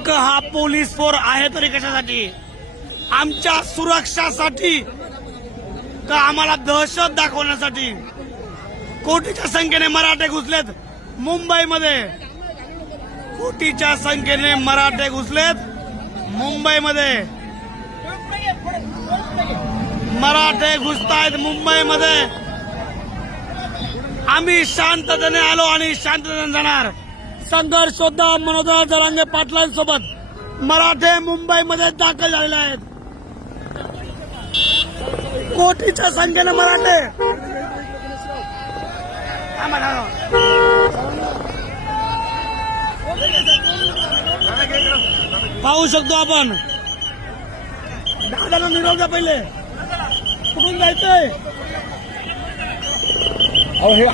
नेमकं हा police force आहे तरी कशासाठी? आमच्या सुरक्षासाठी का आम्हाला दहशत दाखवण्यासाठी? कोटीच्या संख्येने मराठे घुसलेत मुंबईमध्ये, कोटीच्या संख्येने मराठे घुसलेत मुंबईमध्ये, मराठे घुसतायत मुंबईमध्ये. आम्ही शांततेने आलो आणि शांततेने जाणार. संघर्ष होता मनोहर जरांगे पाटलांसोबत. मराठे मुंबईमध्ये दाखल झालेले आहेत, कोटीच्या संख्येने मराठे. पाहू शकतो आपण. दादाला निरोप द्या पहिले. कुठून जायचंय? हे